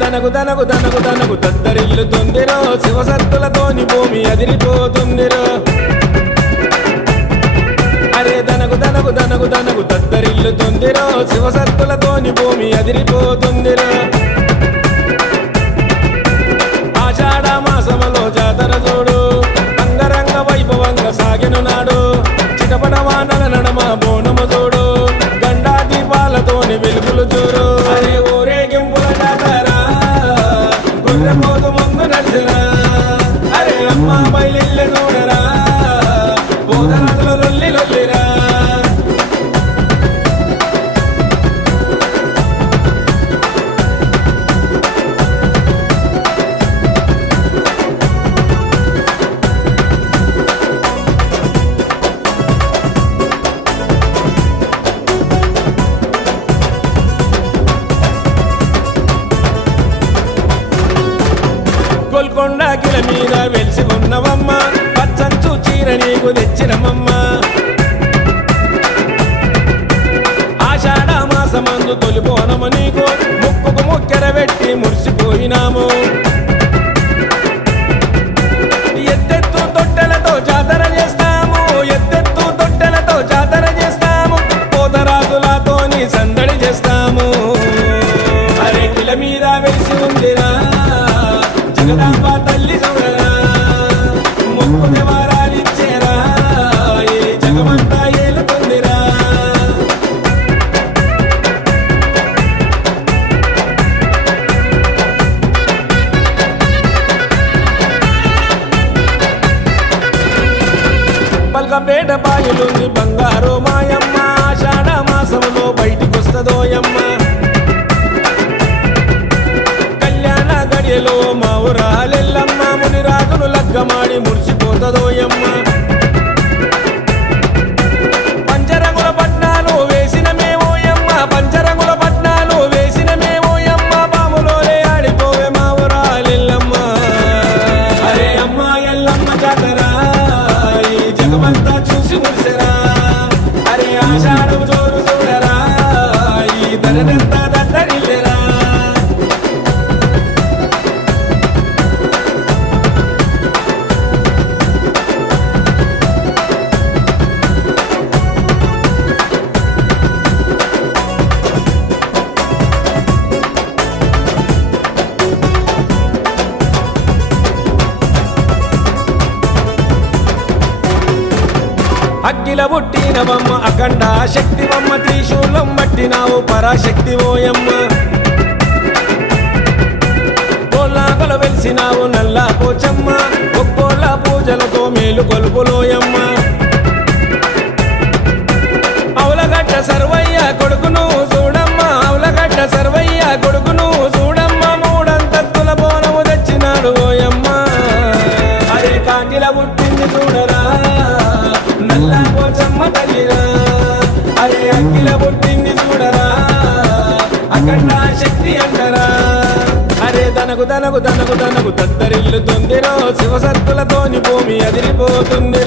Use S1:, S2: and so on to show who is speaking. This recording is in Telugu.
S1: దనగు దనగు దనగు దనగు దద్దరిల్లు తొందిరో. శివసత్తులతోని భూమి అదిరిపోతుందిరో. అరే దనగు దనగు దనగు దనగు దద్దరిల్లు తొందిరో. శివసత్తులతోని భూమి అదిరిపోతుందిరో. అరే అమ్మ బయలు కొండ కిల మీద వెలిసి ఉన్నవమ్మ పచ్చంచు చీర నీకు తెచ్చినమమ్మ. నాగపేట బాయిలుంది బంగారు మాయమ్మ. ఆషాఢ మాసంలో బయటికొస్తదోయమ్మ కళ్యాణ గడియలో మా ఊరాలెల్లమ్మ మునిరాజును లగ్గమాడి మురిసిపోతదోయమ్మ పంచరంగుల She would have said అగ్గిల పుట్టినవమ్మ అఖండ శక్తివమ్మ త్రిశూలం పట్టినావు పరాశక్తి ఓయమ్మ. కోలాగల వెలిసినావు నల్లా పోచమ్మ ఒక్కోళ్ళ పూజలతో మేలు కొలుపులోయమ్మ అవులగడ్డ సర్వయ్య కొడుకును చూడమ్మ అవులగడ్డ సర్వయ్య కొడుకును చూడమ్మ మూడంతత్తుల బోనము తెచ్చినాడు ఓయమ్మ. అరే కాటిల పుట్టింది చూడరా పోచమ్మ తల్లిరా అరే అక్కిల పుట్టింది చూడరా? అఖండ శక్తి అంటరా? అరే దనకు దనకు దనకు దనకు దద్దరిల్లు తొందిరో శివసత్తులతోని భూమి అదిరిపోతుందిరో